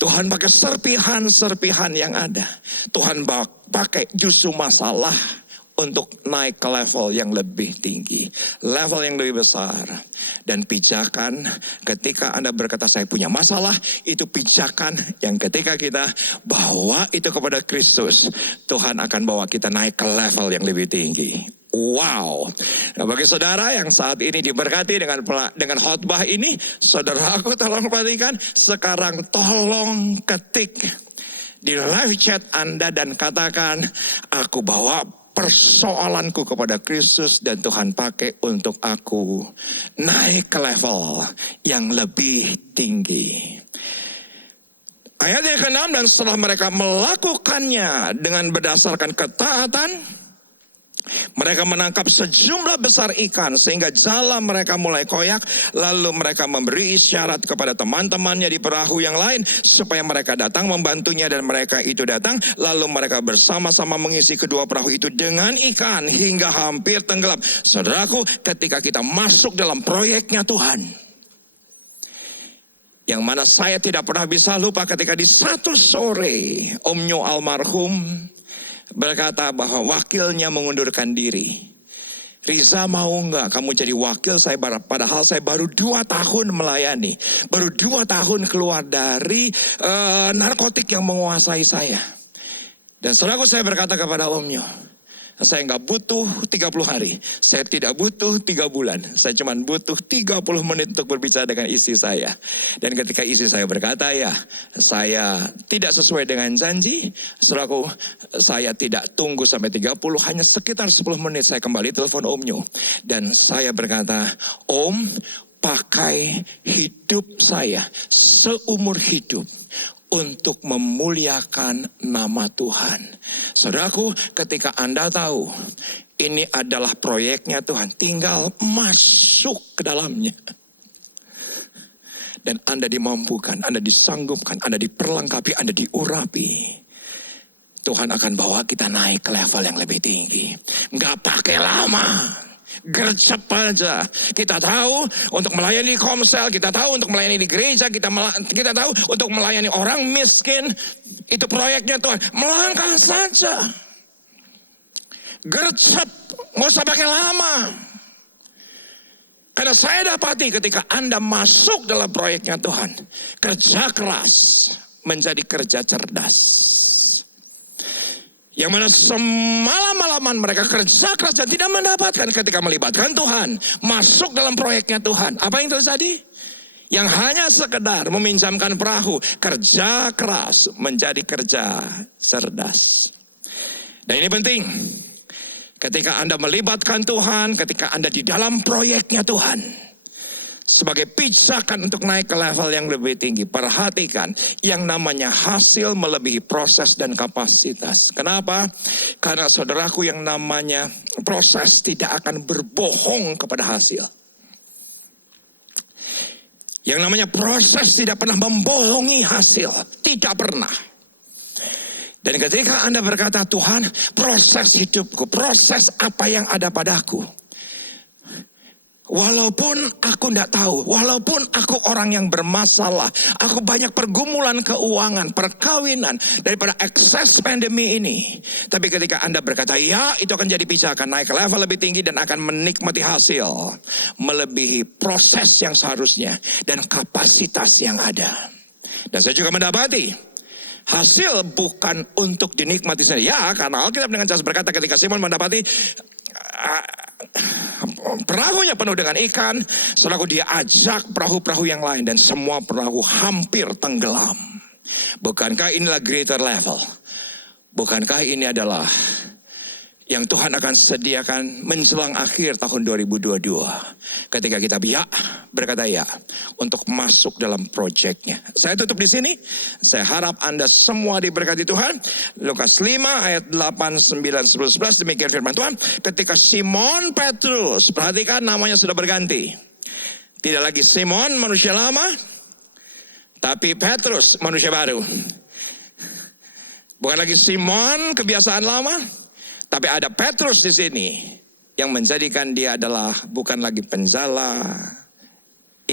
Tuhan pakai serpihan-serpihan yang ada. Tuhan pakai justru masalah untuk naik ke level yang lebih tinggi, level yang lebih besar. Dan pijakan ketika Anda berkata saya punya masalah, itu pijakan yang ketika kita bawa itu kepada Kristus, Tuhan akan bawa kita naik ke level yang lebih tinggi. Wow. Nah, bagi saudara yang saat ini diberkati dengan khotbah ini, saudaraku tolong perhatikan, sekarang tolong ketik di live chat Anda dan katakan, aku bawa persoalanku kepada Kristus dan Tuhan pakai untuk aku naik ke level yang lebih tinggi. Ayat yang ke-6, dan setelah mereka melakukannya dengan berdasarkan ketaatan, mereka menangkap sejumlah besar ikan sehingga jala mereka mulai koyak. Lalu mereka memberi isyarat kepada teman-temannya di perahu yang lain supaya mereka datang membantunya, dan mereka itu datang. Lalu mereka bersama-sama mengisi kedua perahu itu dengan ikan hingga hampir tenggelam. Saudaraku, ketika kita masuk dalam proyeknya Tuhan, yang mana saya tidak pernah bisa lupa ketika di satu sore Om Nyo almarhum berkata bahwa wakilnya mengundurkan diri. Riza, mau nggak kamu jadi wakil saya, padahal saya baru 2 tahun melayani. Baru 2 tahun keluar dari narkotik yang menguasai saya. Dan setelah saya berkata kepada Om Nyo, saya nggak butuh 30 hari. Saya tidak butuh 3 bulan. Saya cuma butuh 30 menit untuk berbicara dengan istri saya. Dan ketika istri saya berkata, ya saya tidak sesuai dengan janji, saudaraku, saya tidak tunggu sampai 30, hanya sekitar 10 menit saya kembali telepon Om Nyo. Dan saya berkata, Om, pakai hidup saya seumur hidup untuk memuliakan nama Tuhan. Saudaraku, ketika Anda tahu ini adalah proyeknya Tuhan, tinggal masuk ke dalamnya. Dan Anda dimampukan, Anda disanggupkan, Anda diperlengkapi, Anda diurapi. Tuhan akan bawa kita naik ke level yang lebih tinggi. Nggak pakai lama. Gercep aja. Kita tahu untuk melayani Komsel, kita tahu untuk melayani di gereja, kita tahu untuk melayani orang miskin. Itu proyeknya Tuhan. Melangkah saja. Gercep, nggak usah pakai lama. Karena saya dapati ketika Anda masuk dalam proyeknya Tuhan, kerja keras menjadi kerja cerdas. Yang mana semalam-malaman mereka kerja keras dan tidak mendapatkan, ketika melibatkan Tuhan, masuk dalam proyeknya Tuhan. Apa yang terjadi? Yang hanya sekedar meminjamkan perahu, kerja keras menjadi kerja cerdas. Dan ini penting. Ketika Anda melibatkan Tuhan, ketika Anda di dalam proyeknya Tuhan, sebagai pijakan untuk naik ke level yang lebih tinggi, perhatikan yang namanya hasil melebihi proses dan kapasitas. Kenapa? Karena saudaraku, yang namanya proses tidak akan berbohong kepada hasil. Yang namanya proses tidak pernah membohongi hasil. Tidak pernah. Dan ketika Anda berkata, Tuhan, proses hidupku, proses apa yang ada padaku, walaupun aku tidak tahu, walaupun aku orang yang bermasalah, aku banyak pergumulan keuangan, perkawinan, daripada ekses pandemi ini. Tapi ketika Anda berkata, ya itu akan jadi pijakan, naik ke level lebih tinggi dan akan menikmati hasil. Melebihi proses yang seharusnya dan kapasitas yang ada. Dan saya juga mendapati, hasil bukan untuk dinikmati sendiri. Ya, karena Alkitab dengan jelas berkata ketika Simon mendapati perahunya penuh dengan ikan, setelah dia ajak perahu-perahu yang lain dan semua perahu hampir tenggelam. Bukankah inilah greater level? Bukankah ini adalah yang Tuhan akan sediakan menjelang akhir tahun 2022. Ketika kita berkata ya untuk masuk dalam proyeknya. Saya tutup di sini. Saya harap Anda semua diberkati Tuhan. Lukas 5 ayat 8, 9, 10, 11. Demikian firman Tuhan. Ketika Simon Petrus, perhatikan namanya sudah berganti. Tidak lagi Simon manusia lama, tapi Petrus manusia baru. Bukan lagi Simon kebiasaan lama, tapi ada Petrus di sini yang menjadikan dia adalah bukan lagi penjala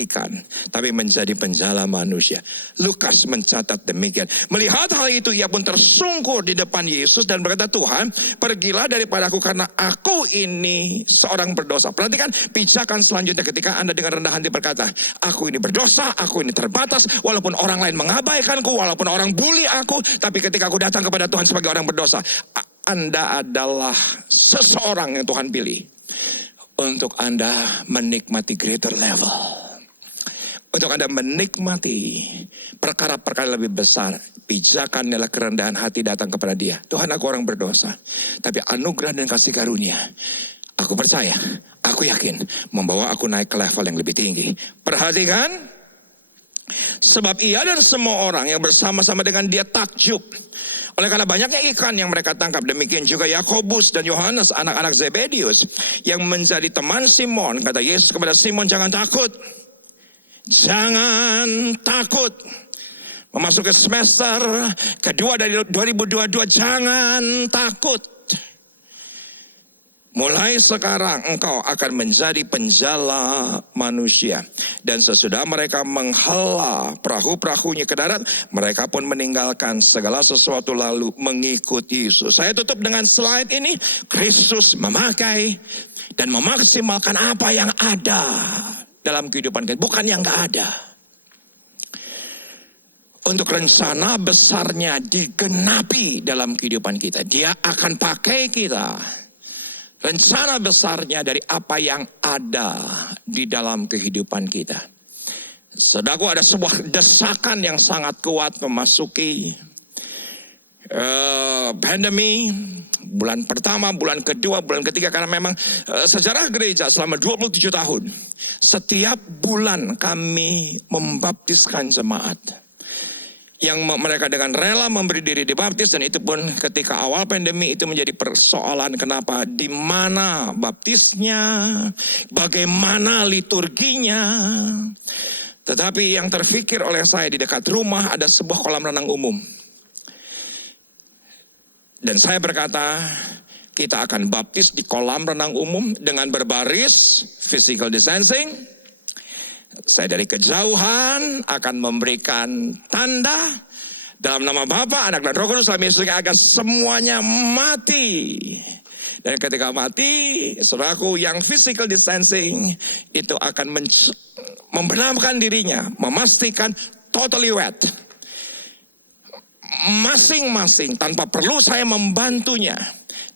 ikan, tapi menjadi penjala manusia. Lukas mencatat demikian. Melihat hal itu, ia pun tersungkur di depan Yesus dan berkata, Tuhan, pergilah daripadaku karena aku ini seorang berdosa. Perhatikan pijakan selanjutnya ketika Anda dengan rendah hati berkata, aku ini berdosa, aku ini terbatas, walaupun orang lain mengabaikanku, walaupun orang bully aku, tapi ketika aku datang kepada Tuhan sebagai orang berdosa, Anda adalah seseorang yang Tuhan pilih untuk Anda menikmati greater level. Untuk Anda menikmati perkara-perkara lebih besar. Pijakan adalah kerendahan hati datang kepada Dia. Tuhan, aku orang berdosa, tapi anugerah dan kasih karunia, aku percaya, aku yakin, membawa aku naik ke level yang lebih tinggi. Perhatikan, sebab ia dan semua orang yang bersama-sama dengan Dia takjub oleh karena banyaknya ikan yang mereka tangkap. Demikian juga Yakobus dan Yohanes, anak-anak Zebedius, yang menjadi teman Simon. Kata Yesus kepada Simon, jangan takut. Jangan takut. Memasuki semester kedua dari 2022, jangan takut. Mulai sekarang engkau akan menjadi penjala manusia. Dan sesudah mereka menghela perahu-perahunya ke darat, mereka pun meninggalkan segala sesuatu lalu mengikuti Yesus. Saya tutup dengan slide ini. Kristus memakai dan memaksimalkan apa yang ada dalam kehidupan kita, bukan yang gak ada. Untuk rencana besarnya digenapi dalam kehidupan kita. Dia akan pakai kita. Rencana besarnya dari apa yang ada di dalam kehidupan kita. Saudaraku, ada sebuah desakan yang sangat kuat memasuki pandemi, bulan pertama, bulan kedua, bulan ketiga, karena memang sejarah gereja selama 27 tahun, setiap bulan kami membaptiskan jemaat. Yang mereka dengan rela memberi diri dibaptis, dan itu pun ketika awal pandemi itu menjadi persoalan kenapa, di mana baptisnya, bagaimana liturginya. Tetapi yang terfikir oleh saya, di dekat rumah ada sebuah kolam renang umum. Dan saya berkata, kita akan baptis di kolam renang umum dengan berbaris physical distancing. Saya dari kejauhan akan memberikan tanda dalam nama Bapa, Anak, dan Roh Kudus dalam Yesus, agar semuanya mati. Dan ketika mati, saudaraku, yang physical distancing itu akan membenamkan dirinya, memastikan totally wet. Masing-masing tanpa perlu saya membantunya.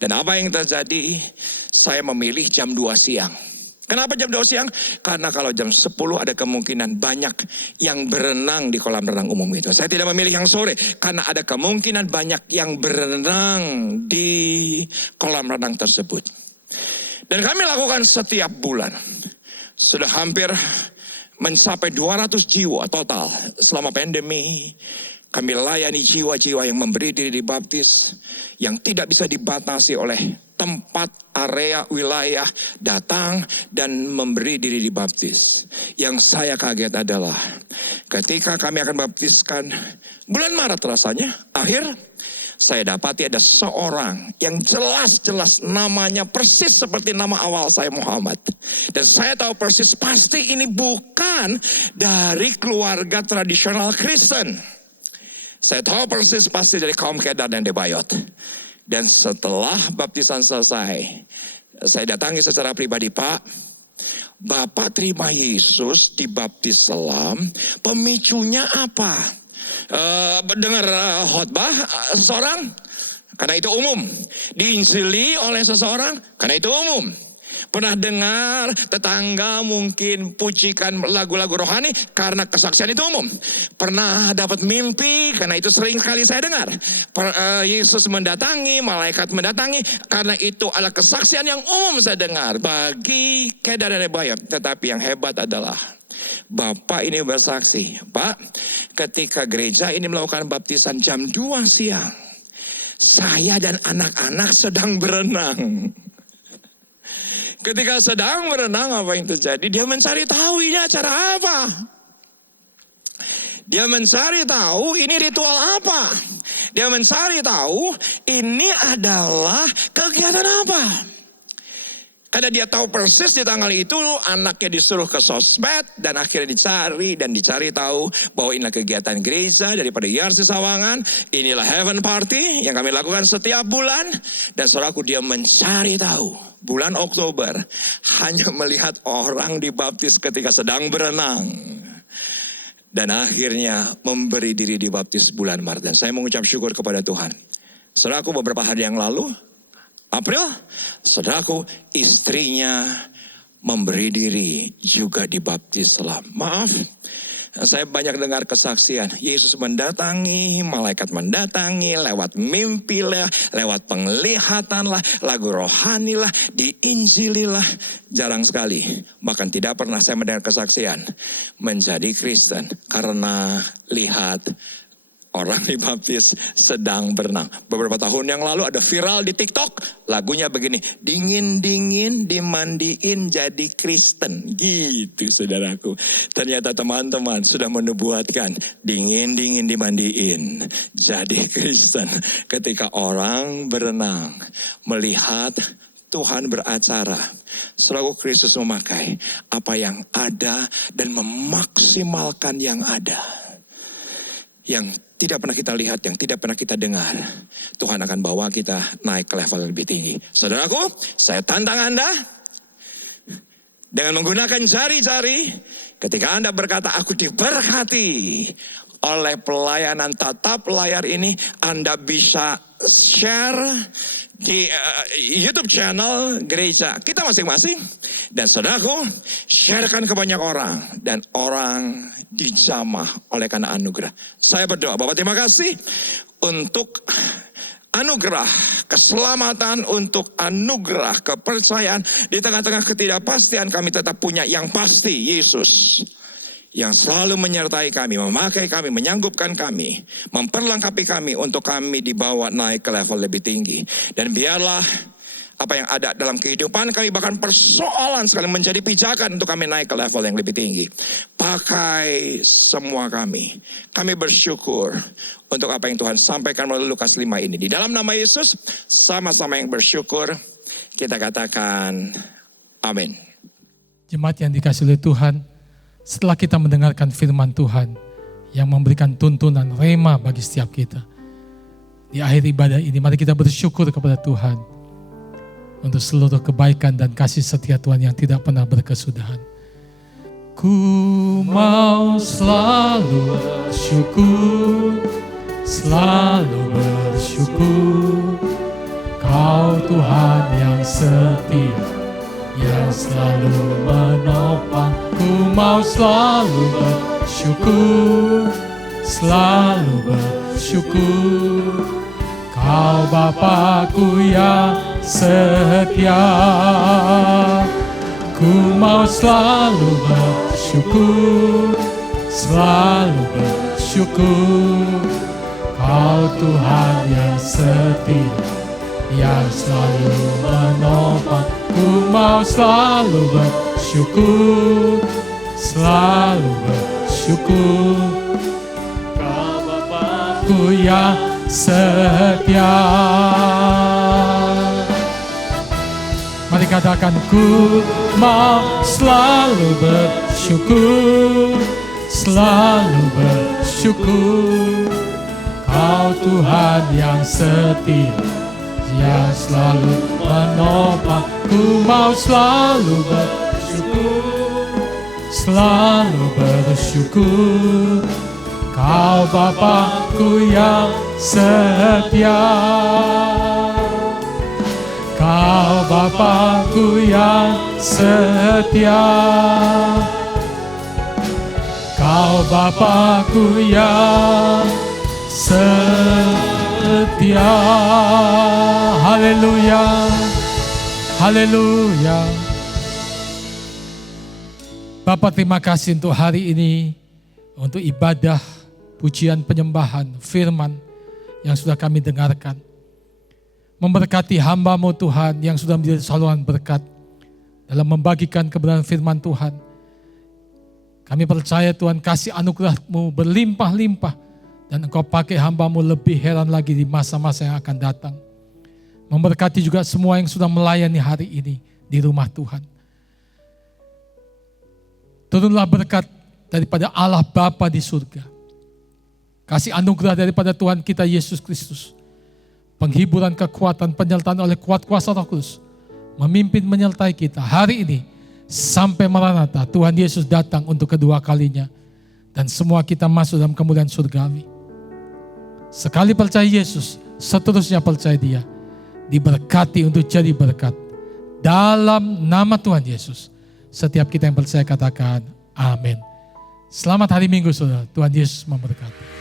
Dan apa yang terjadi? Saya memilih jam 2 siang. Kenapa jam 2 siang? Karena kalau jam 10 ada kemungkinan banyak yang berenang di kolam renang umum itu. Saya tidak memilih yang sore karena ada kemungkinan banyak yang berenang di kolam renang tersebut. Dan kami lakukan setiap bulan. Sudah hampir mencapai 200 jiwa total selama pandemi. Kami layani jiwa-jiwa yang memberi diri dibaptis, yang tidak bisa dibatasi oleh tempat, area, wilayah, datang dan memberi diri dibaptis. Yang saya kaget adalah ketika kami akan baptiskan bulan Maret rasanya, akhir, saya dapati ada seorang yang jelas-jelas namanya persis seperti nama awal saya, Muhammad. Dan saya tahu persis pasti ini bukan dari keluarga tradisional Kristen. Saya tahu persis pasti dari kaum Kedar dan Debayot. Dan setelah baptisan selesai, saya datangi secara pribadi, Pak, Bapak terima Yesus dibaptis selam, pemicunya apa? Dengar khotbah seseorang, karena itu umum. Diinjili oleh seseorang, karena itu umum. Pernah dengar tetangga mungkin pujikan lagu-lagu rohani, karena kesaksian itu umum. Pernah dapat mimpi, karena itu sering kali saya dengar. Yesus mendatangi, malaikat mendatangi, karena itu adalah kesaksian yang umum saya dengar bagi Kedar dan Debayot. Tetapi yang hebat adalah Bapak ini bersaksi, Pak, ketika gereja ini melakukan baptisan jam 2 siang, saya dan anak-anak sedang berenang. Ketika sedang berenang, apa yang terjadi? Dia mencari tahu ini acara apa. Dia mencari tahu ini ritual apa. Dia mencari tahu ini adalah kegiatan apa. Karena dia tahu persis di tanggal itu anaknya disuruh ke sosmed dan akhirnya dicari tahu bahwa inilah kegiatan gereja daripada YRC Sawangan. Inilah Heaven Party yang kami lakukan setiap bulan. Dan saudaraku, dia mencari tahu. Bulan Oktober hanya melihat orang dibaptis ketika sedang berenang. Dan akhirnya memberi diri dibaptis bulan Maret. Dan saya mengucap syukur kepada Tuhan. Saudaraku, beberapa hari yang lalu, April, saudaraku, istrinya memberi diri juga dibaptis Islam. Maaf, saya banyak dengar kesaksian. Yesus mendatangi, malaikat mendatangi, lewat mimpi lah, lewat penglihatan lah, lagu rohani lah, diinjili lah. Jarang sekali, bahkan tidak pernah saya mendengar kesaksian menjadi Kristen karena lihat orang dibaptis sedang berenang. Beberapa tahun yang lalu ada viral di TikTok. Lagunya begini. Dingin-dingin dimandiin jadi Kristen. Gitu saudaraku. Ternyata teman-teman sudah menubuatkan. Dingin-dingin dimandiin jadi Kristen. Ketika orang berenang. Melihat Tuhan beracara. Selalu Kristus memakai apa yang ada dan memaksimalkan yang ada. Yang tidak pernah kita lihat, yang tidak pernah kita dengar. Tuhan akan bawa kita naik ke level lebih tinggi. Saudaraku, saya tantang Anda. Dengan menggunakan jari-jari. Ketika Anda berkata, aku diberkati oleh pelayanan tatap layar ini. Anda bisa share di YouTube channel gereja kita masing-masing. Dan saudaraku, sharekan ke banyak orang. Dan orang dijamah oleh karena anugerah. Saya berdoa, Bapak terima kasih untuk anugerah keselamatan, untuk anugerah kepercayaan. Di tengah-tengah ketidakpastian kami tetap punya yang pasti, Yesus. Yang selalu menyertai kami, memakai kami, menyanggupkan kami, memperlengkapi kami untuk kami dibawa naik ke level lebih tinggi. Dan biarlah apa yang ada dalam kehidupan kami, bahkan persoalan sekali menjadi pijakan untuk kami naik ke level yang lebih tinggi. Pakai semua kami. Kami bersyukur untuk apa yang Tuhan sampaikan melalui Lukas 5 ini. Di dalam nama Yesus, sama-sama yang bersyukur, kita katakan amin. Jemaat yang dikasihi oleh Tuhan, setelah kita mendengarkan firman Tuhan yang memberikan tuntunan rema bagi setiap kita. Di akhir ibadah ini, mari kita bersyukur kepada Tuhan untuk seluruh kebaikan dan kasih setia Tuhan yang tidak pernah berkesudahan. Ku mau selalu bersyukur, selalu bersyukur. Kau Tuhan yang setia, yang selalu menopang. Ku mau selalu bersyukur, selalu bersyukur. Kau Bapa-Ku yang setia. Ku mau selalu bersyukur, selalu bersyukur. Kau Tuhan yang setia, yang selalu menopang. Ku mau selalu bersyukur, selalu bersyukur. Kau Bapa-Ku yang setia. Mari katakan, ku mau selalu bersyukur, selalu bersyukur. Kau Tuhan yang setia, yang selalu menopang. Ku mau selalu bersyukur, selalu bersyukur. Kau Bapa-Ku yang setia. Kau Bapa-Ku yang setia. Kau Bapa-Ku yang setia. Haleluya, haleluya. Bapa, terima kasih untuk hari ini, untuk ibadah, pujian, penyembahan, firman yang sudah kami dengarkan. Memberkati hamba-Mu Tuhan yang sudah menjadi saluran berkat dalam membagikan kebenaran firman Tuhan. Kami percaya Tuhan, kasih anugerah-Mu berlimpah-limpah dan Engkau pakai hamba-Mu lebih heran lagi di masa-masa yang akan datang. Memberkati juga semua yang sudah melayani hari ini di rumah Tuhan. Turunlah berkat daripada Allah Bapa di surga. Kasih anugerah daripada Tuhan kita Yesus Kristus. Penghiburan, kekuatan, penyertaan oleh kuat kuasa Roh Kudus. Memimpin menyertai kita hari ini sampai Maranatha. Tuhan Yesus datang untuk kedua kalinya. Dan semua kita masuk dalam kemuliaan surgawi. Sekali percaya Yesus, seterusnya percaya Dia. Diberkati untuk jadi berkat. Dalam nama Tuhan Yesus. Setiap kita yang percaya katakan amin. Selamat hari Minggu saudara. Tuhan Yesus memberkati.